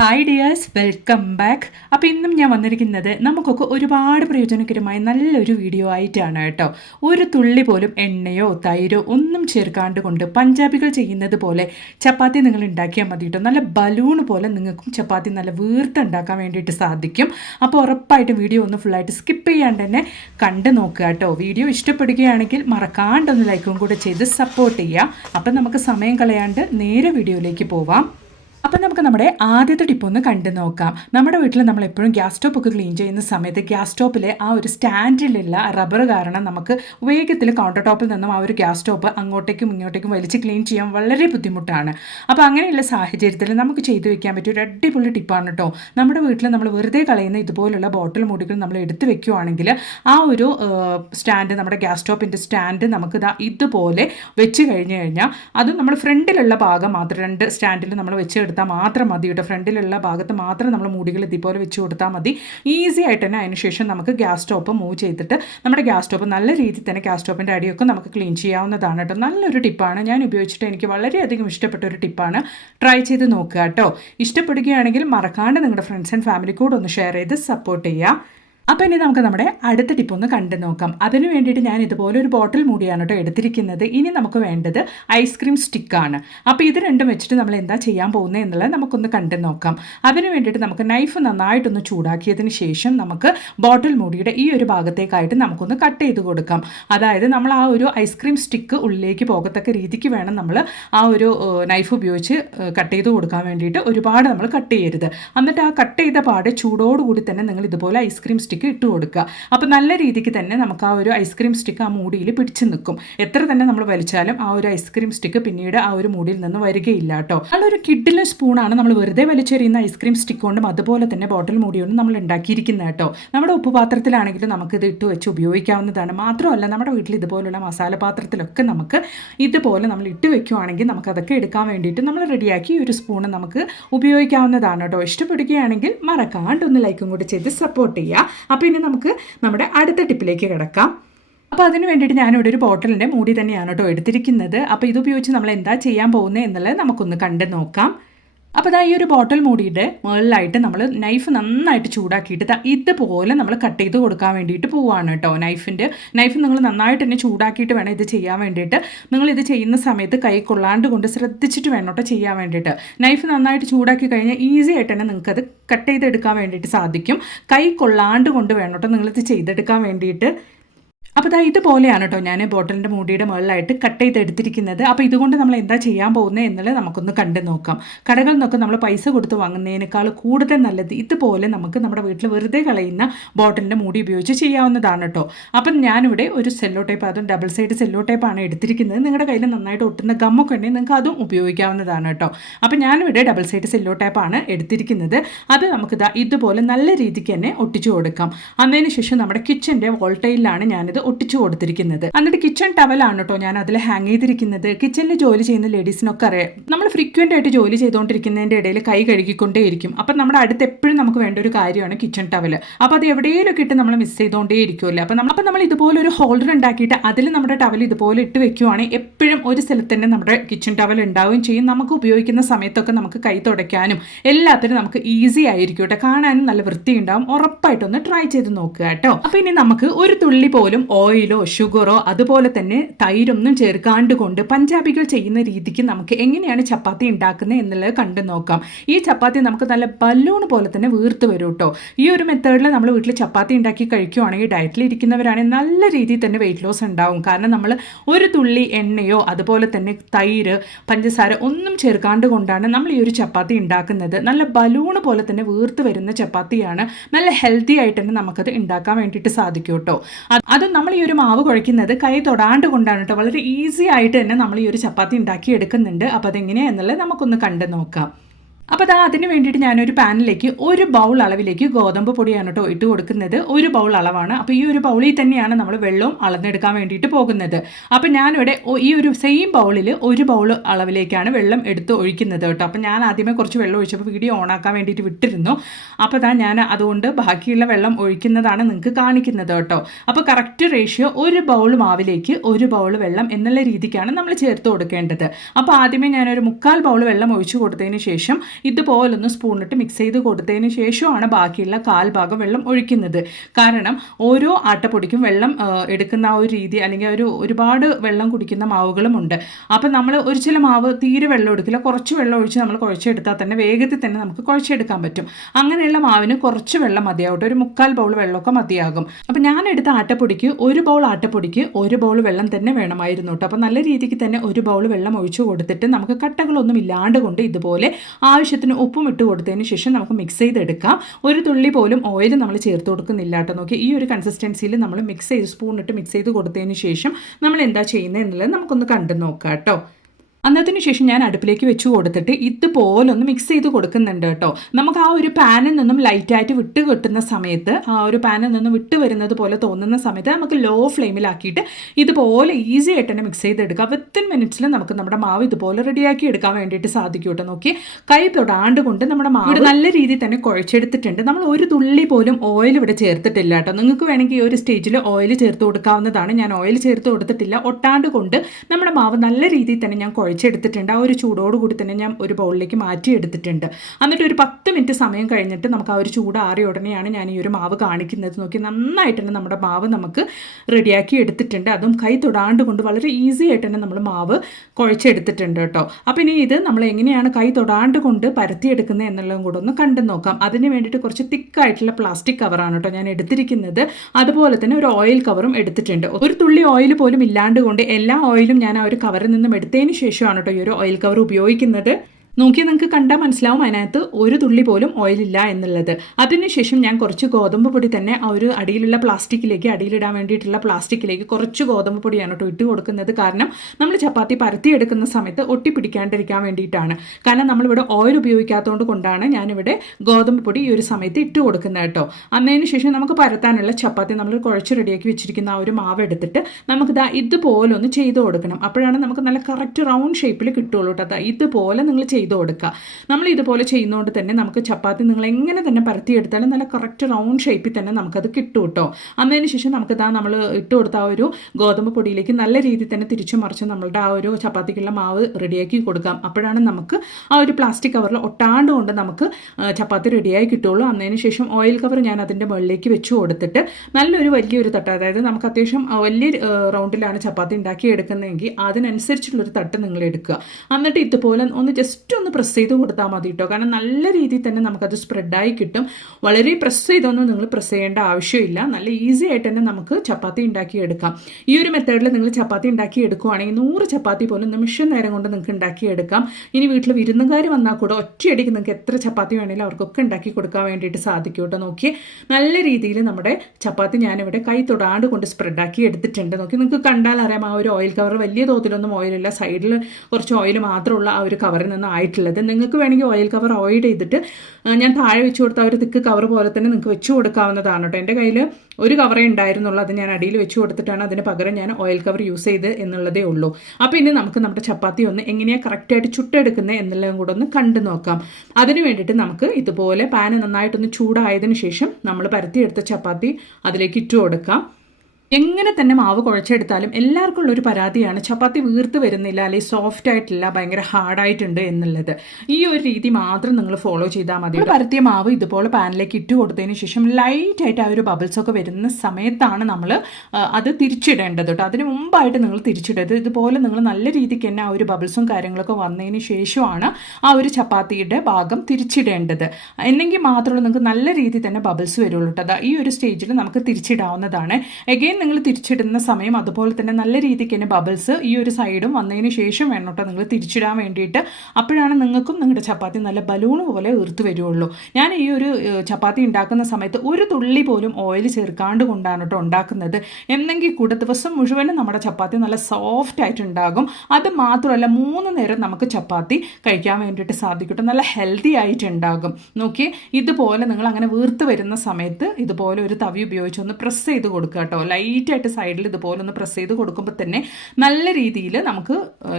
Hi dears welcome back അപ്പോൾ ഇന്നും ഞാൻ വന്നിരിക്കുന്നത് നമുക്കൊക്കെ ഒരുപാട് പ്രയോജനകരമായ നല്ലൊരു വീഡിയോ ആയിട്ടാണ് കേട്ടോ. ഒരു തുള്ളി പോലും എണ്ണയോ തൈരോ ഒന്നും ചേർക്കാണ്ട് കൊണ്ട് പഞ്ചാബികൾ ചെയ്യുന്നത് പോലെ ചപ്പാത്തി നിങ്ങൾ ഉണ്ടാക്കിയാൽ മതി കേട്ടോ. നല്ല ബലൂൺ പോലെ നിങ്ങൾക്കും ചപ്പാത്തി നല്ല വീർത്ത് ഉണ്ടാക്കാൻ വേണ്ടിയിട്ട് സാധിക്കും. അപ്പോൾ ഉറപ്പായിട്ടും വീഡിയോ ഒന്ന് ഫുള്ളായിട്ട് സ്കിപ്പ് ചെയ്യാണ്ട് തന്നെ കണ്ട് നോക്കുക കേട്ടോ. വീഡിയോ ഇഷ്ടപ്പെടുകയാണെങ്കിൽ മറക്കാണ്ടൊന്ന് ലൈക്കും കൂടെ ചെയ്ത് സപ്പോർട്ട് ചെയ്യുക. അപ്പം നമുക്ക് സമയം കളയാണ്ട് നേരെ വീഡിയോയിലേക്ക് പോവാം. അപ്പം നമുക്ക് നമ്മുടെ ആദ്യത്തെ ടിപ്പ് ഒന്ന് കണ്ടു നോക്കാം. നമ്മുടെ വീട്ടിൽ നമ്മൾ എപ്പോഴും ഗ്യാസ് സ്റ്റോപ്പ് ഒക്കെ ക്ലീൻ ചെയ്യുന്ന സമയത്ത് ഗ്യാസ് സ്റ്റോപ്പിലെ ആ ഒരു സ്റ്റാൻഡിലുള്ള റബ്ബർ കാരണം നമുക്ക് വേഗത്തിൽ കൗണ്ടർ ടോപ്പിൽ നിന്നും ആ ഒരു ഗ്യാസ് സ്റ്റോപ്പ് അങ്ങോട്ടേക്കും ഇങ്ങോട്ടേക്കും വലിച്ച് ക്ലീൻ ചെയ്യാൻ വളരെ ബുദ്ധിമുട്ടാണ്. അപ്പോൾ അങ്ങനെയുള്ള സാഹചര്യത്തിൽ നമുക്ക് ചെയ്തു വെക്കാൻ പറ്റിയ ഒരു അടിപൊളി ടിപ്പാണ് കേട്ടോ നമ്മുടെ വീട്ടിൽ നമ്മൾ വെറുതെ കളയുന്ന ഇതുപോലുള്ള ബോട്ടിൽ മൂടികൾ നമ്മൾ എടുത്തു വെക്കുകയാണെങ്കിൽ ആ ഒരു സ്റ്റാൻഡ് നമ്മുടെ ഗ്യാസ് സ്റ്റോപ്പിന്റെ സ്റ്റാൻഡ് നമുക്ക് ഇതാ ഇതുപോലെ വെച്ച് കഴിഞ്ഞ് കഴിഞ്ഞാൽ അത് നമ്മൾ ഫ്രണ്ടിലുള്ള ഭാഗം മാത്രം രണ്ട് സ്റ്റാൻഡിൽ നമ്മൾ വെച്ച് എടുത്താൽ മാത്രം മതി കേട്ടോ. ഫ്രണ്ടിലുള്ള ഭാഗത്ത് മാത്രം നമ്മൾ മൂടികൾ ഇതുപോലെ വെച്ച് കൊടുത്താൽ മതി. ഈസി ആയിട്ട് തന്നെ അതിനുശേഷം നമുക്ക് ഗ്യാസ് സ്റ്റോപ്പ് മൂവ് ചെയ്തിട്ട് നമ്മുടെ ഗ്യാസ് സ്റ്റോപ്പ് നല്ല രീതിയിൽ തന്നെ ഗ്യാസ് സ്റ്റോപ്പിന്റെ അടിയൊക്കെ നമുക്ക് ക്ലീൻ ചെയ്യാവുന്നതാണ് കേട്ടോ. നല്ലൊരു ടിപ്പാണ് ഞാൻ ഉപയോഗിച്ചിട്ട് എനിക്ക് വളരെയധികം ഇഷ്ടപ്പെട്ട ഒരു ടിപ്പാണ് ട്രൈ ചെയ്ത് നോക്കുക കേട്ടോ. ഇഷ്ടപ്പെടുകയാണെങ്കിൽ മറക്കാണ്ട് നിങ്ങളുടെ ഫ്രണ്ട്സ് ആൻഡ് ഫാമിലി കൂടെ ഒന്ന് ഷെയർ ചെയ്ത് സപ്പോർട്ട് ചെയ്യുക. അപ്പോൾ ഇനി നമുക്ക് നമ്മുടെ അടുത്ത ടിപ്പ് ഒന്ന് കണ്ടു നോക്കാം. അതിന് വേണ്ടിയിട്ട് ഞാൻ ഇതുപോലെ ഒരു ബോട്ടിൽ മൂടിയാണ് കേട്ടോ എടുത്തിരിക്കുന്നത്. ഇനി നമുക്ക് വേണ്ടത് ഐസ്ക്രീം സ്റ്റിക്കാണ് അപ്പോൾ ഇത് രണ്ടും വെച്ചിട്ട് നമ്മൾ എന്താ ചെയ്യാൻ പോകുന്നത് എന്നുള്ളത് നമുക്കൊന്ന് കണ്ടു നോക്കാം. അതിന് വേണ്ടിയിട്ട് നമുക്ക് നൈഫ് നന്നായിട്ടൊന്ന് ചൂടാക്കിയതിന് ശേഷം നമുക്ക് ബോട്ടിൽ മൂടിയുടെ ഈ ഒരു ഭാഗത്തേക്കായിട്ട് നമുക്കൊന്ന് കട്ട് ചെയ്ത് കൊടുക്കാം. അതായത് നമ്മൾ ആ ഒരു ഐസ്ക്രീം സ്റ്റിക്ക് ഉള്ളിലേക്ക് പോകത്തക്ക രീതിക്ക് വേണം നമ്മൾ ആ ഒരു നൈഫ് ഉപയോഗിച്ച് കട്ട് ചെയ്ത് കൊടുക്കാൻ വേണ്ടിയിട്ട് ഒരുപാട് നമ്മൾ കട്ട് ചെയ്യരുത്. എന്നിട്ട് ആ കട്ട് ചെയ്ത പാടെ ചൂടോടുകൂടി തന്നെ നിങ്ങൾ ഇതുപോലെ ഐസ്ക്രീം സ്റ്റിക്ക് ഇട്ട് കൊടുക്കുക. അപ്പോൾ നല്ല രീതിക്ക് തന്നെ നമുക്ക് ആ ഒരു ഐസ്ക്രീം സ്റ്റിക്ക് ആ മൂടിയിൽ പിടിച്ചു നിൽക്കും. എത്ര തന്നെ നമ്മൾ വലിച്ചാലും ആ ഒരു ഐസ്ക്രീം സ്റ്റിക്ക് പിന്നീട് ആ ഒരു മൂടിയിൽ നിന്ന് വരികയില്ല കേട്ടോ. നല്ലൊരു കിഡിലെ സ്പൂണാണ് നമ്മൾ വെറുതെ വലിച്ചെറിയുന്ന ഐസ്ക്രീം സ്റ്റിക്ക് കൊണ്ടും അതുപോലെ തന്നെ ബോട്ടിൽ മൂടിയോണ്ടും നമ്മൾ ഉണ്ടാക്കിയിരിക്കുന്നത് കേട്ടോ. നമ്മുടെ ഉപ്പുപാത്രത്തിലാണെങ്കിലും ഇത് ഇട്ട് വെച്ച് ഉപയോഗിക്കാവുന്നതാണ്. മാത്രമല്ല നമ്മുടെ വീട്ടിൽ ഇതുപോലുള്ള മസാല പാത്രത്തിലൊക്കെ നമുക്ക് ഇതുപോലെ നമ്മൾ ഇട്ട് വെക്കുവാണെങ്കിൽ നമുക്ക് അതൊക്കെ എടുക്കാൻ വേണ്ടിയിട്ട് നമ്മൾ റെഡിയാക്കി ഒരു സ്പൂണ് നമുക്ക് ഉപയോഗിക്കാവുന്നതാണ് കേട്ടോ. ഇഷ്ടപ്പെടുകയാണെങ്കിൽ മറക്കാണ്ട് ഒന്ന് ലൈക്കും കൂടി ചെയ്ത് സപ്പോർട്ട് ചെയ്യുക. അപ്പോൾ ഇനി നമുക്ക് നമ്മുടെ അടുത്ത ടിപ്പിലേക്ക് കിടക്കാം. അപ്പോൾ അതിന് വേണ്ടിയിട്ട് ഞാനിവിടെ ഒരു ബോട്ടിലിന്റെ മൂടി തന്നെയാണ് കേട്ടോ എടുത്തിരിക്കുന്നത്. അപ്പോൾ ഇതുപയോഗിച്ച് നമ്മൾ എന്താ ചെയ്യാൻ പോകുന്നത് എന്നുള്ളത് നമുക്കൊന്ന് കണ്ട് നോക്കാം. അപ്പോൾ ഈ ഒരു ബോട്ടിൽ മൂടിയിട്ട് മുകളിലായിട്ട് നമ്മൾ നൈഫ് നന്നായിട്ട് ചൂടാക്കിയിട്ട് ഇതുപോലെ നമ്മൾ കട്ട് ചെയ്ത് കൊടുക്കാൻ വേണ്ടിയിട്ട് പോവാണ് കേട്ടോ നൈഫിന്റെ നൈഫ് നിങ്ങൾ നന്നായിട്ട് തന്നെ ചൂടാക്കിയിട്ട് വേണം ഇത് ചെയ്യാൻ വേണ്ടിയിട്ട്. നിങ്ങൾ ഇത് ചെയ്യുന്ന സമയത്ത് കൈ കൊള്ളാണ്ട് കൊണ്ട് ശ്രദ്ധിച്ചിട്ട് വേണം കേട്ടോ ചെയ്യാൻ വേണ്ടിയിട്ട്. നൈഫ് നന്നായിട്ട് ചൂടാക്കി കഴിഞ്ഞാൽ ഈസി ആയിട്ട് തന്നെ നിങ്ങൾക്കത് കട്ട് ചെയ്തെടുക്കാൻ വേണ്ടിയിട്ട് സാധിക്കും. കൈ കൊള്ളാണ്ട് കൊണ്ട് വേണം കേട്ടോ നിങ്ങളിത് ചെയ്തെടുക്കാൻ വേണ്ടിയിട്ട്. അപ്പോൾ ഇതാ ഇതുപോലെയാണ് കേട്ടോ ഞാൻ ബോട്ടിലിന്റെ മൂടിയുടെ മുകളിലായിട്ട് കട്ട് ചെയ്ത് എടുത്തിരിക്കുന്നത്. അപ്പോൾ ഇതുകൊണ്ട് നമ്മൾ എന്താ ചെയ്യാൻ പോകുന്നത് എന്നുള്ളത് നമുക്കൊന്ന് കണ്ടു നോക്കാം. കടകളിൽ നിന്നൊക്കെ നമ്മൾ പൈസ കൊടുത്ത് വാങ്ങുന്നതിനേക്കാൾ കൂടുതൽ നല്ലത് ഇതുപോലെ നമുക്ക് നമ്മുടെ വീട്ടിൽ വെറുതെ കളയുന്ന ബോട്ടിലിന്റെ മൂടി ഉപയോഗിച്ച് ചെയ്യാവുന്നതാണ് കേട്ടോ അപ്പം ഞാനിവിടെ ഒരു സെല്ലോ ടൈപ്പ് അതും ഡബിൾ സൈഡ് സെല്ലോ ടൈപ്പാണ് എടുത്തിരിക്കുന്നത്. നിങ്ങളുടെ കയ്യിൽ നന്നായിട്ട് ഒട്ടുന്ന ഗമ്മൊക്കെ ഉണ്ടെങ്കിൽ നിങ്ങൾക്ക് അതും ഉപയോഗിക്കാവുന്നതാണ് കേട്ടോ അപ്പം ഞാനിവിടെ ഡബിൾ സൈഡ് സെല്ലോ ടൈപ്പാണ് എടുത്തിരിക്കുന്നത്. അത് നമുക്കിതാ ഇതുപോലെ നല്ല രീതിക്ക് തന്നെ ഒട്ടിച്ചു കൊടുക്കാം. അന്നതിന് ശേഷം നമ്മുടെ കിച്ചന്റെ വോൾട്ടൈലിലാണ് ഞാനിത് ഒട്ടിച്ചു കൊടുത്തിരിക്കുന്നത്. എന്നിട്ട് കിച്ചൺ ടവലാണ് കേട്ടോ ഞാൻ അതിൽ ഹാങ് ചെയ്തിരിക്കുന്നത്. കിച്ചണിൽ ജോലി ചെയ്യുന്ന ലേഡീസിനൊക്കെ അറിയാം. നമ്മൾ ഫ്രീക്വന്റ് ആയിട്ട് ജോലി ചെയ്തുകൊണ്ടിരിക്കുന്നതിന്റെ ഇടയിൽ കൈ കഴുകിക്കൊണ്ടേയിരിക്കും. അപ്പം നമ്മുടെ അടുത്ത് എപ്പോഴും നമുക്ക് വേണ്ട ഒരു കാര്യമാണ് കിച്ചൺ ടവൽ അപ്പോൾ അത് എവിടെയെങ്കിലും ഇട്ട് നമ്മൾ മിസ് ചെയ്തുകൊണ്ടേ ഇരിക്കുമല്ലോ അപ്പം നമ്മൾ അപ്പം നമ്മൾ ഇതുപോലെ ഒരു ഹോൾഡർ ഉണ്ടാക്കിയിട്ട് അതിൽ നമ്മുടെ ടവൽ ഇതുപോലെ ഇട്ട് വെക്കുവാണെങ്കിൽ എപ്പോഴും ഒരു സ്ഥലത്ത് തന്നെ നമ്മുടെ കിച്ചൺ ടവൽ ഉണ്ടാവുകയും ചെയ്യും. നമുക്ക് ഉപയോഗിക്കുന്ന സമയത്തൊക്കെ നമുക്ക് കൈ തുടയ്ക്കാനും എല്ലാത്തിനും നമുക്ക് ഈസി ആയിരിക്കും കേട്ടോ കാണാനും നല്ല വൃത്തി ഉണ്ടാവും ഉറപ്പായിട്ടൊന്ന് ട്രൈ ചെയ്ത് നോക്കുക കേട്ടോ അപ്പോൾ ഇനി നമുക്ക് ഒരു തുള്ളി പോലും ഓയിലോ ഷുഗറോ അതുപോലെ തന്നെ തൈരൊന്നും ചേർക്കാണ്ട് കൊണ്ട് പഞ്ചാബികൾ ചെയ്യുന്ന രീതിക്ക് നമുക്ക് എങ്ങനെയാണ് ചപ്പാത്തി ഉണ്ടാക്കുന്നത് എന്നുള്ളത് കണ്ടു നോക്കാം. ഈ ചപ്പാത്തി നമുക്ക് നല്ല ബലൂൺ പോലെ തന്നെ വീർത്ത് വരും കേട്ടോ. ഈ ഒരു മെത്തേഡിൽ നമ്മൾ വീട്ടിൽ ചപ്പാത്തി ഉണ്ടാക്കി കഴിക്കുവാണെങ്കിൽ ഡയറ്റിൽ ഇരിക്കുന്നവരാണെങ്കിൽ നല്ല രീതിയിൽ തന്നെ വെയിറ്റ് ലോസ് ഉണ്ടാവും. കാരണം നമ്മൾ ഒരു തുള്ളി എണ്ണയോ അതുപോലെ തന്നെ തൈര് പഞ്ചസാര ഒന്നും ചേർക്കാണ്ട് കൊണ്ടാണ് നമ്മൾ ഈ ഒരു ചപ്പാത്തി ഉണ്ടാക്കുന്നത്. നല്ല ബലൂൺ പോലെ തന്നെ വീർത്ത് വരുന്ന ചപ്പാത്തിയാണ് നല്ല ഹെൽത്തി ആയിട്ട് തന്നെ നമുക്കത് ഉണ്ടാക്കാൻ വേണ്ടിയിട്ട് സാധിക്കും കേട്ടോ. അത് നമ്മൾ ഈ ഒരു മാവ് കുഴയ്ക്കുന്നത് കൈ തൊടാണ്ട് കൊണ്ടാണ് കേട്ടോ വളരെ ഈസി ആയിട്ട് തന്നെ നമ്മൾ ഈ ഒരു ചപ്പാത്തി ഉണ്ടാക്കി എടുക്കുന്നുണ്ട് അപ്പോൾ അതെങ്ങനെയാണെന്നുള്ളത് നമുക്കൊന്ന് കണ്ടു നോക്കാം. അപ്പോൾ അതാ അതിന് വേണ്ടിയിട്ട് ഞാനൊരു പാനിലേക്ക് ഒരു ബൗൾ അളവിലേക്ക് ഗോതമ്പ് പൊടിയാണ് കേട്ടോ ഇട്ട് കൊടുക്കുന്നത്. ഒരു ബൗൾ അളവാണ്. അപ്പോൾ ഈ ഒരു ബൗളിൽ തന്നെയാണ് നമ്മൾ വെള്ളവും അളന്നെടുക്കാൻ വേണ്ടിയിട്ട് പോകുന്നത്. അപ്പോൾ ഞാനിവിടെ ഈ ഒരു സെയിം ബൗളിൽ ഒരു ബൗൾ അളവിലേക്കാണ് വെള്ളം എടുത്ത് ഒഴിക്കുന്നത് കേട്ടോ. അപ്പോൾ ഞാൻ ആദ്യമേ കുറച്ച് വെള്ളം ഒഴിച്ചപ്പോൾ വീഡിയോ ഓണാക്കാൻ വേണ്ടിയിട്ട് വിട്ടിരുന്നു. അപ്പോൾ അതാ ഞാൻ അതുകൊണ്ട് ബാക്കിയുള്ള വെള്ളം ഒഴിക്കുന്നതാണ് നിങ്ങൾക്ക് കാണിക്കുന്നത് കേട്ടോ. അപ്പോൾ കറക്റ്റ് റേഷ്യോ ഒരു ബൗൾ മാവിലേക്ക് ഒരു ബൗൾ വെള്ളം എന്നുള്ള രീതിക്കാണ് നമ്മൾ ചേർത്ത് കൊടുക്കേണ്ടത്. അപ്പോൾ ആദ്യമേ ഞാനൊരു മുക്കാൽ ബൗൾ വെള്ളം ഒഴിച്ചു കൊടുത്തതിന് ശേഷം ഇതുപോലൊന്ന് സ്പൂണിട്ട് മിക്സ് ചെയ്ത് കൊടുത്തതിന് ശേഷമാണ് ബാക്കിയുള്ള കാൽ ഭാഗം വെള്ളം ഒഴിക്കുന്നത്. കാരണം ഓരോ ആട്ടപ്പൊടിക്കും വെള്ളം എടുക്കുന്ന ആ ഒരു രീതി അല്ലെങ്കിൽ ഒരു ഒരുപാട് വെള്ളം കുടിക്കുന്ന മാവുകളും ഉണ്ട്. അപ്പം നമ്മൾ ഒരു ചില മാവ് തീരെ വെള്ളം എടുക്കില്ല. കുറച്ച് വെള്ളം ഒഴിച്ച് നമ്മൾ കുഴച്ചെടുത്താൽ തന്നെ വേഗത്തിൽ തന്നെ നമുക്ക് കുഴച്ചെടുക്കാൻ പറ്റും. അങ്ങനെയുള്ള മാവിന് കുറച്ച് വെള്ളം മതിയാവട്ടെ. ഒരു മുക്കാൽ ബൗൾ വെള്ളമൊക്കെ മതിയാകും. അപ്പം ഞാൻ എടുത്ത ആട്ടപ്പൊടിക്ക് ഒരു ബൗൾ ആട്ടപ്പൊടിക്ക് ഒരു ബൗൾ വെള്ളം തന്നെ വേണമായിരുന്നു കേട്ടോ അപ്പം നല്ല രീതിക്ക് തന്നെ ഒരു ബൗൾ വെള്ളം ഒഴിച്ചു കൊടുത്തിട്ട് നമുക്ക് കട്ടകളൊന്നും ഇല്ലാണ്ട് കൊണ്ട് ഇതുപോലെ ആവശ്യത്തിന് ഉപ്പും ഇട്ട് കൊടുത്തതിന് ശേഷം നമുക്ക് മിക്സ് ചെയ്തെടുക്കാം. ഒരു തുള്ളി പോലും ഓയിൽ നമ്മൾ ചേർത്ത് കൊടുക്കുന്നില്ല കേട്ടോ. നോക്കി ഈ ഒരു കൺസിസ്റ്റൻസിയിൽ നമ്മൾ മിക്സ് ചെയ്ത് സ്പൂൺ ഇട്ട് മിക്സ് ചെയ്ത് കൊടുത്തതിന് ശേഷം നമ്മൾ എന്താ ചെയ്യുന്നത് എന്നുള്ളത് നമുക്കൊന്ന് കണ്ടു നോക്കാം കേട്ടോ. അന്നതിന് ശേഷം ഞാൻ അടുപ്പിലേക്ക് വെച്ച് കൊടുത്തിട്ട് ഇതുപോലൊന്ന് മിക്സ് ചെയ്ത് കൊടുക്കുന്നുണ്ട് കേട്ടോ. നമുക്ക് ആ ഒരു പാനിൽ നിന്നും ലൈറ്റായിട്ട് വിട്ട് കിട്ടുന്ന സമയത്ത് ആ ഒരു പാനിൽ നിന്നും വിട്ട് വരുന്നത് പോലെ തോന്നുന്ന സമയത്ത് നമുക്ക് ലോ ഫ്ലെയിമിലാക്കിയിട്ട് ഇതുപോലെ ഈസി ആയിട്ട് തന്നെ മിക്സ് ചെയ്തെടുക്കാം. വിത്തിൻ മിനിറ്റ്സിൽ നമുക്ക് നമ്മുടെ മാവ് ഇതുപോലെ റെഡിയാക്കി എടുക്കാൻ വേണ്ടിയിട്ട് സാധിക്കും കേട്ടോ. നോക്കി കൈ തൊടാണ്ട് കൊണ്ട് നമ്മുടെ മാവ് നല്ല രീതിയിൽ തന്നെ കുഴച്ചെടുത്തിട്ടുണ്ട്. നമ്മൾ ഒരു തുള്ളി പോലും ഓയിൽ ഇവിടെ ചേർത്തിട്ടില്ല കേട്ടോ. നിങ്ങൾക്ക് വേണമെങ്കിൽ ഈ ഒരു സ്റ്റേജിൽ ഓയിൽ ചേർത്ത് കൊടുക്കാവുന്നതാണ്. ഞാൻ ഓയിൽ ചേർത്ത് കൊടുത്തിട്ടില്ല. ഒട്ടാണ്ട് കൊണ്ട് നമ്മുടെ മാവ് നല്ല രീതിയിൽ തന്നെ ഞാൻ കുഴച്ചെടുത്തിട്ടുണ്ട്. ആ ഒരു ചൂടോട് കൂടി തന്നെ ഞാൻ ഒരു ബൗളിലേക്ക് മാറ്റി എടുത്തിട്ടുണ്ട് എന്നിട്ട് ഒരു പത്ത് മിനിറ്റ് സമയം കഴിഞ്ഞിട്ട് നമുക്ക് ആ ഒരു ചൂട് ആറിയ ഉടനെയാണ് ഞാൻ ഈ ഒരു മാവ് കാണിക്കുന്നത്. നോക്കി നന്നായിട്ട് തന്നെ നമ്മുടെ മാവ് നമുക്ക് റെഡിയാക്കി എടുത്തിട്ടുണ്ട്. അതും കൈ തൊടാണ്ട് കൊണ്ട് വളരെ ഈസി ആയിട്ട് തന്നെ നമ്മൾ മാവ് കുഴച്ചെടുത്തിട്ടുണ്ട് കേട്ടോ. അപ്പോൾ ഇനി ഇത് നമ്മൾ എങ്ങനെയാണ് കൈ തൊടാണ്ട് കൊണ്ട് പരത്തിയെടുക്കുന്നത് എന്നുള്ളതും കൂടെ ഒന്ന് കണ്ടു നോക്കാം. അതിന് വേണ്ടിയിട്ട് കുറച്ച് തിക്കായിട്ടുള്ള പ്ലാസ്റ്റിക് കവറാണ് കേട്ടോ ഞാൻ എടുത്തിരിക്കുന്നത്. അതുപോലെ തന്നെ ഒരു ഓയിൽ കവറും എടുത്തിട്ടുണ്ട്. ഒരു തുള്ളി ഓയിൽ പോലും ഇല്ലാണ്ട് കൊണ്ട് എല്ലാ ഓയിലും ഞാൻ ആ ഒരു കവറിൽ നിന്നും എടുത്തതിന് ശേഷമാണ് കേട്ടോ ഈ ഒരു ഓയിൽ കവർ ഉപയോഗിക്കുന്നത്. നോക്കി നിങ്ങൾക്ക് കണ്ടാൽ മനസ്സിലാവും അതിനകത്ത് ഒരു തുള്ളി പോലും ഓയിലില്ല എന്നുള്ളത്. അതിനുശേഷം ഞാൻ കുറച്ച് ഗോതമ്പ് പൊടി തന്നെ ആ ഒരു അടിയിലുള്ള പ്ലാസ്റ്റിക്കിലേക്ക് അടിയിലിടാൻ വേണ്ടിയിട്ടുള്ള പ്ലാസ്റ്റിക്കിലേക്ക് കുറച്ച് ഗോതമ്പ് പൊടിയാണ് കേട്ടോ ഇട്ട് കൊടുക്കുന്നത്. കാരണം നമ്മൾ ചപ്പാത്തി പരത്തിയെടുക്കുന്ന സമയത്ത് ഒട്ടിപ്പിടിക്കാണ്ടിരിക്കാൻ വേണ്ടിയിട്ടാണ്. കാരണം നമ്മളിവിടെ ഓയിൽ ഉപയോഗിക്കാത്തതുകൊണ്ട് കൊണ്ടാണ് ഞാനിവിടെ ഗോതമ്പ് പൊടി ഈ ഒരു സമയത്ത് ഇട്ട് കൊടുക്കുന്നത് കേട്ടോ. അന്നതിന് ശേഷം നമുക്ക് പരത്താനുള്ള ചപ്പാത്തി നമ്മൾ കുഴച്ച് റെഡിയാക്കി വെച്ചിരിക്കുന്ന ആ ഒരു മാവ് എടുത്തിട്ട് നമുക്ക് ദാ ഇതുപോലെ ഒന്ന് ചെയ്ത് കൊടുക്കണം. അപ്പോഴാണ് നമുക്ക് നല്ല കറക്റ്റ് റൗണ്ട് ഷേപ്പിൽ കിട്ടുള്ളൂ കേട്ടോ. ഇതുപോലെ നിങ്ങൾ ചെയ്ത് കൊടുക്കുക. നമ്മൾ ഇതുപോലെ ചെയ്യുന്നതുകൊണ്ട് തന്നെ നമുക്ക് ചപ്പാത്തി നിങ്ങൾ എങ്ങനെ തന്നെ പരത്തിയെടുത്താലും നല്ല കറക്റ്റ് റൗണ്ട് ഷേപ്പിൽ തന്നെ നമുക്കത് കിട്ടും കേട്ടോ അന്നതിന് ശേഷം നമുക്ക് ഇതാ നമ്മൾ ഇട്ട് കൊടുത്ത ആ ഒരു ഗോതമ്പ് പൊടിയിലേക്ക് നല്ല രീതിയിൽ തന്നെ തിരിച്ചു മറിച്ച് നമ്മളുടെ ആ ഒരു ചപ്പാത്തിക്കുള്ള മാവ് റെഡിയാക്കി കൊടുക്കാം. അപ്പോഴാണ് നമുക്ക് ആ ഒരു പ്ലാസ്റ്റിക് കവറിൽ ഒട്ടാണ്ട് കൊണ്ട് നമുക്ക് ചപ്പാത്തി റെഡിയായി കിട്ടുള്ളൂ അന്നതിന് ശേഷം ഓയിൽ കവർ ഞാൻ അതിന്റെ മുകളിലേക്ക് വെച്ച് കൊടുത്തിട്ട് നല്ലൊരു വലിയൊരു തട്ട് അതായത് നമുക്ക് അത്യാവശ്യം വലിയ റൗണ്ടിലാണ് ചപ്പാത്തി ഉണ്ടാക്കി എടുക്കുന്നതെങ്കിൽ അതിനനുസരിച്ചുള്ളൊരു തട്ട് നിങ്ങൾ എടുക്കുക. എന്നിട്ട് ഇതുപോലെ ഒന്ന് ജസ്റ്റ് ഒന്ന് പ്രസ് ചെയ്ത് കൊടുത്താൽ മതി കേട്ടോ കാരണം നല്ല രീതിയിൽ തന്നെ നമുക്കത് സ്പ്രെഡായി കിട്ടും. വളരെ പ്രസ് ചെയ്തൊന്നും നിങ്ങൾ പ്രസ് ചെയ്യേണ്ട ആവശ്യമില്ല. നല്ല ഈസി ആയിട്ട് തന്നെ നമുക്ക് ചപ്പാത്തി ഉണ്ടാക്കി എടുക്കാം. ഈ ഒരു മെത്തേഡിൽ നിങ്ങൾ ചപ്പാത്തി ഉണ്ടാക്കി എടുക്കുവാണെങ്കിൽ നൂറ് ചപ്പാത്തി പോലും നിമിഷം നേരം കൊണ്ട് നിങ്ങൾക്ക് ഉണ്ടാക്കിയെടുക്കാം ഇനി വീട്ടിൽ വിരുന്നുകാർ വന്നാൽ കൂടെ ഒറ്റയടിക്ക് നിങ്ങൾക്ക് എത്ര ചപ്പാത്തി വേണമെങ്കിലും അവർക്കൊക്കെ ഉണ്ടാക്കി കൊടുക്കാൻ വേണ്ടിയിട്ട് സാധിക്കും കേട്ടോ നോക്കി നല്ല രീതിയിൽ നമ്മുടെ ചപ്പാത്തി ഞാനിവിടെ കൈ തൊടാണ്ട് കൊണ്ട് സ്പ്രെഡാക്കി എടുത്തിട്ടുണ്ട്. നോക്കി നിങ്ങൾക്ക് കണ്ടാൽ അറിയാം ആ ഒരു ഓയിൽ കവർ വലിയ തോതിലൊന്നും ഓയിലില്ല സൈഡിൽ കുറച്ച് ഓയിൽ മാത്രമുള്ള ആ ഒരു കവറിൽ നിന്ന് ആയിട്ടുള്ളത്. നിങ്ങൾക്ക് വേണമെങ്കിൽ ഓയിൽ കവർ അവോയ്ഡ് ചെയ്തിട്ട് ഞാൻ താഴെ വെച്ച് കൊടുത്ത ഒരു തിക്ക് കവർ പോലെ തന്നെ നിങ്ങൾക്ക് വെച്ച് കൊടുക്കാവുന്നതാണ് കേട്ടോ എന്റെ കയ്യിൽ ഒരു കവറേ ഉണ്ടായിരുന്നുള്ളൂ. അത് ഞാൻ അടിയിൽ വെച്ച് കൊടുത്തിട്ടാണ് അതിന് പകരം ഞാൻ ഓയിൽ കവർ യൂസ് ചെയ്ത് എന്നുള്ളതേ ഉള്ളൂ. അപ്പോൾ ഇനി നമുക്ക് നമ്മുടെ ചപ്പാത്തി ഒന്ന് എങ്ങനെയാണ് കറക്റ്റായിട്ട് ചുട്ടെടുക്കുന്നത് എന്നെല്ലാം കൂടെ ഒന്ന് കണ്ടു നോക്കാം. അതിന് വേണ്ടിയിട്ട് നമുക്ക് ഇതുപോലെ പാന് നന്നായിട്ടൊന്ന് ചൂടായതിനു ശേഷം നമ്മൾ പരത്തിയെടുത്ത ചപ്പാത്തി അതിലേക്ക് ഇട്ട് കൊടുക്കാം. എങ്ങനെ തന്നെ മാവ് കുഴച്ചെടുത്താലും എല്ലാവർക്കും ഉള്ള ഒരു പരാതിയാണ് ചപ്പാത്തി വീർത്ത് വരുന്നില്ല അല്ലെങ്കിൽ സോഫ്റ്റ് ആയിട്ടില്ല ഭയങ്കര ഹാർഡായിട്ടുണ്ട് എന്നുള്ളത്. ഈ ഒരു രീതി മാത്രം നിങ്ങൾ ഫോളോ ചെയ്താൽ മതി. പരത്തിയ മാവ് ഇതുപോലെ പാനിലേക്ക് ഇട്ട് കൊടുത്തതിന് ശേഷം ലൈറ്റ് ആയിട്ട് ആ ഒരു ബബിൾസ് ഒക്കെ വരുന്ന സമയത്താണ് നമ്മൾ അത് തിരിച്ചിടേണ്ടത് കേട്ടോ. അതിന് മുമ്പായിട്ട് നിങ്ങൾ തിരിച്ചിടരുത്. ഇതുപോലെ നിങ്ങൾ നല്ല രീതിക്ക് തന്നെ ആ ഒരു ബബിൾസും കാര്യങ്ങളൊക്കെ വന്നതിന് ശേഷമാണ് ആ ഒരു ചപ്പാത്തിയുടെ ഭാഗം തിരിച്ചിടേണ്ടത്. എന്നെങ്കിൽ മാത്രമേ നിങ്ങൾക്ക് നല്ല രീതിയിൽ തന്നെ ബബിൾസ് വരുള്ളൂ കേട്ടോ. ഈ ഒരു സ്റ്റേജിൽ നമുക്ക് തിരിച്ചിടാവുന്നതാണ്. എഗെയിൻ നിങ്ങൾ തിരിച്ചിടുന്ന സമയം അതുപോലെ തന്നെ നല്ല രീതിക്ക് തന്നെ ബബിൾസ് ഈ ഒരു സൈഡും വന്നതിന് ശേഷം വേണം കേട്ടോ നിങ്ങൾ തിരിച്ചിടാൻ വേണ്ടിയിട്ട്. അപ്പോഴാണ് നിങ്ങൾക്കും നിങ്ങളുടെ ചപ്പാത്തി നല്ല ബലൂൺ പോലെ ഉയർത്തു വരുള്ളൂ. ഞാൻ ഈ ഒരു ചപ്പാത്തി ഉണ്ടാക്കുന്ന സമയത്ത് ഒരു തുള്ളി പോലും ഓയിൽ ചേർക്കാണ്ട് കൊണ്ടാണ് കേട്ടോ ഉണ്ടാക്കുന്നത്. എന്നെങ്കിൽ കൂടെ ദിവസം മുഴുവനും നമ്മുടെ ചപ്പാത്തി നല്ല സോഫ്റ്റ് ആയിട്ട് ഉണ്ടാകും. അത് മാത്രമല്ല മൂന്ന് നേരം നമുക്ക് ചപ്പാത്തി കഴിക്കാൻ വേണ്ടിയിട്ട് സാധിക്കും നല്ല ഹെൽത്തി ആയിട്ടുണ്ടാകും നോക്കി ഇതുപോലെ നിങ്ങൾ അങ്ങനെ വീർത്ത് വരുന്ന സമയത്ത് ഇതുപോലെ ഒരു തവി ഉപയോഗിച്ച് ഒന്ന് പ്രസ് ചെയ്ത് കൊടുക്കുക കേട്ടോ. ടൈറ്റ് ആയിട്ട് സൈഡിൽ ഇതുപോലെ ഒന്ന് പ്രസ് ചെയ്ത് കൊടുക്കുമ്പോൾ തന്നെ നല്ല രീതിയിൽ നമുക്ക്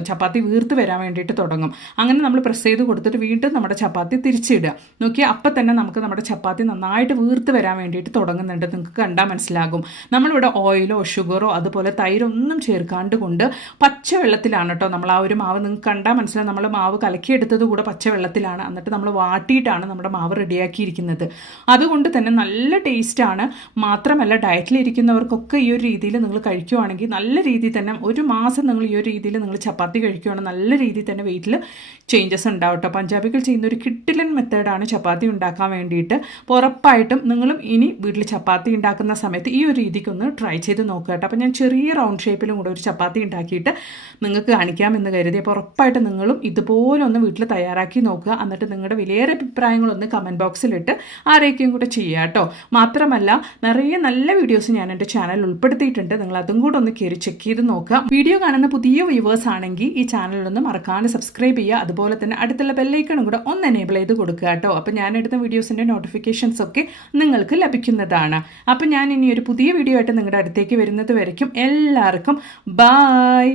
ചപ്പാത്തി വീർത്ത് വരാൻ വേണ്ടിയിട്ട് തുടങ്ങും. അങ്ങനെ നമ്മൾ പ്രസ് ചെയ്ത് കൊടുത്തിട്ട് വീണ്ടും നമ്മുടെ ചപ്പാത്തി തിരിച്ചിടുക. നോക്കിയാൽ അപ്പം തന്നെ നമുക്ക് നമ്മുടെ ചപ്പാത്തി നന്നായിട്ട് വീർത്ത് വരാൻ വേണ്ടിയിട്ട് തുടങ്ങുന്നുണ്ട്. നിങ്ങൾക്ക് കണ്ടാൽ മനസ്സിലാകും. നമ്മളിവിടെ ഓയിലോ ഷുഗറോ അതുപോലെ തൈരൊന്നും ചേർക്കാണ്ട് കൊണ്ട് പച്ചവെള്ളത്തിലാണ് കേട്ടോ നമ്മൾ ആ ഒരു മാവ്. നിങ്ങൾക്ക് കണ്ടാൽ മനസ്സിലാകും നമ്മൾ മാവ് കലക്കിയെടുത്തത് കൂടെ പച്ചവെള്ളത്തിലാണ്. എന്നിട്ട് നമ്മൾ വാട്ടിയിട്ടാണ് നമ്മുടെ മാവ് റെഡിയാക്കിയിരിക്കുന്നത് അതുകൊണ്ട് തന്നെ നല്ല ടേസ്റ്റാണ് മാത്രമല്ല ഡയറ്റിലിരിക്കുന്നവർക്കൊക്കെ ഈ ഒരു രീതിയിൽ നിങ്ങൾ കഴിക്കുവാണെങ്കിൽ നല്ല രീതിയിൽ തന്നെ ഒരു മാസം നിങ്ങൾ ഈ ഒരു രീതിയിൽ നിങ്ങൾ ചപ്പാത്തി കഴിക്കുകയാണെങ്കിൽ നല്ല രീതിയിൽ തന്നെ വെയിറ്റിൽ ചേഞ്ചസ് ഉണ്ടാവും കേട്ടോ പഞ്ചാബികൾ ചെയ്യുന്ന ഒരു കിട്ടിലൻ മെത്തേഡാണ് ചപ്പാത്തി ഉണ്ടാക്കാൻ വേണ്ടിയിട്ട്. അപ്പോൾ ഉറപ്പായിട്ടും നിങ്ങളും ഇനി വീട്ടിൽ ചപ്പാത്തി ഉണ്ടാക്കുന്ന സമയത്ത് ഈ ഒരു രീതിക്കൊന്ന് ട്രൈ ചെയ്ത് നോക്കുക കേട്ടോ അപ്പോൾ ഞാൻ ചെറിയ റൗണ്ട് ഷേപ്പിലും കൂടെ ഒരു ചപ്പാത്തി ഉണ്ടാക്കിയിട്ട് നിങ്ങൾക്ക് കാണിക്കാമെന്ന് കരുതി. അപ്പോൾ ഉറപ്പായിട്ട് നിങ്ങളും ഇതുപോലെ ഒന്ന് വീട്ടിൽ തയ്യാറാക്കി നോക്കുക. എന്നിട്ട് നിങ്ങളുടെ വിലയേറെ അഭിപ്രായങ്ങളൊന്ന് കമന്റ് ബോക്സിലിട്ട് ആരെയൊക്കെയും കൂടെ ചെയ്യുക കേട്ടോ മാത്രമല്ല നിറയെ നല്ല വീഡിയോസ് ഞാൻ എന്റെ ചാനലിൽ ഉൾപ്പെടുത്തിയിട്ടുണ്ട്. നിങ്ങൾ അതും കൂടെ ഒന്ന് കയറി ചെക്ക് ചെയ്ത് നോക്കുക. വീഡിയോ കാണുന്ന പുതിയ വ്യൂവേഴ്സ് ആണെങ്കിൽ ഈ ചാനലൊന്ന് മറക്കാതെ സബ്സ്ക്രൈബ് ചെയ്യുക. അതുപോലെ തന്നെ അടുത്തുള്ള ബെല്ലൈക്കണും കൂടെ ഒന്ന് എനേബിൾ ചെയ്ത് കൊടുക്കുക കേട്ടോ. ഞാൻ എടുത്ത വീഡിയോസിന്റെ നോട്ടിഫിക്കേഷൻസ് ഒക്കെ നിങ്ങൾക്ക് ലഭിക്കുന്നതാണ്. അപ്പോൾ ഞാൻ ഇനി ഒരു പുതിയ വീഡിയോ ആയിട്ട് നിങ്ങളുടെ അടുത്തേക്ക് വരുന്നത് വരയ്ക്കും. എല്ലാവർക്കും ബായ്